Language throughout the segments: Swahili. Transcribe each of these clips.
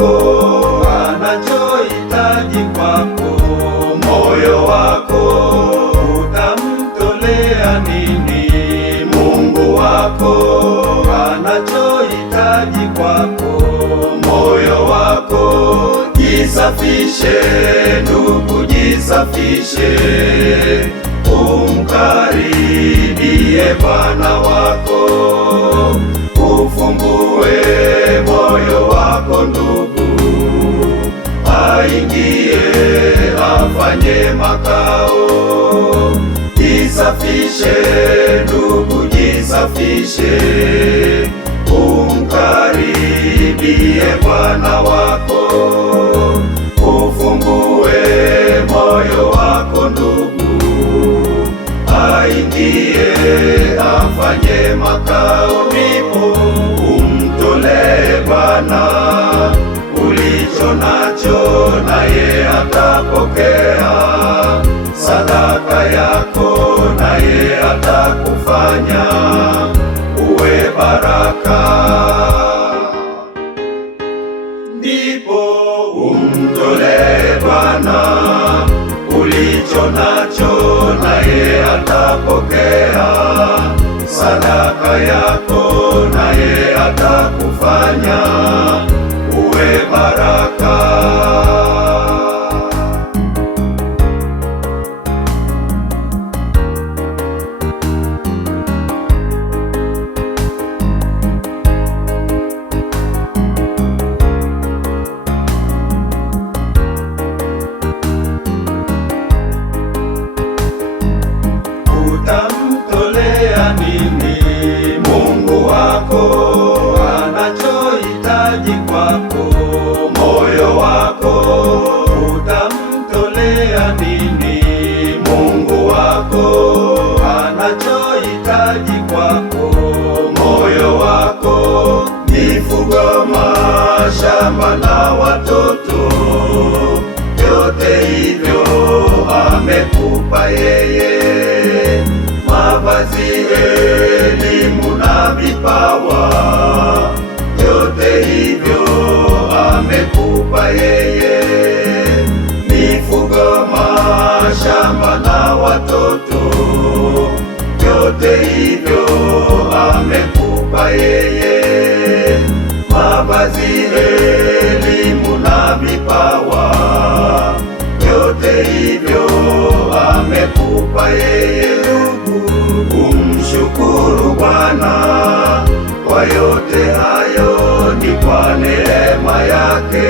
wako anachohitaji kwako, moyo wako utamtolea nini? Mungu wako anachohitaji kwako, moyo wako. Jisafishe ndugu, jisafishe, umkaribie Bwana wako, ufungue moyo wako ndugu, aingie afanye makao. Jisafishe ndugu, jisafishe, umkaribie Bwana wako, ufungue moyo wako ndugu, aingie afanye makao. Ndipo umtolee Bwana ulicho nacho, naye atapokea sadaka yako, naye atakufanya uwe baraka. Ndipo umtolee Bwana ulicho nacho, naye atapokea sadaka yako, naye atakufanya uwe baraka. Utamtolea nini Mungu wako anachohitaji kwako, moyo wako utamtolea nini? Mungu wako anachohitaji kwako, moyo wako. Mifugo, mashamba na watoto, vyote hivyo amekupa yeye. Mavazi, elimu na vipawa, vyote hivyo amekupa yeye. Mifugo, mashamba na watoto, vyote hivyo amekupa yeye. Mavazi, elimu na vipawa, vyote hivyo amekupa yeye. Umshukuru Bwana kwa yote hayo, ni kwa neema yake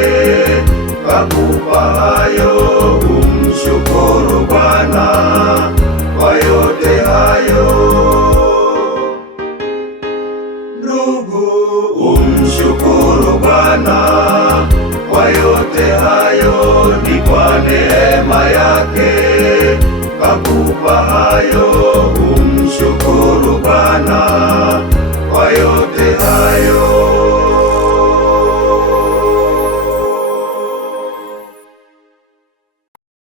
kakupa hayo. Umshukuru Bwana kwa yote hayo ndugu, umshukuru Bwana kwa yote hayo, ni kwa neema yake kakupa hayo. Umshukuru Bwana kwa yote hayo.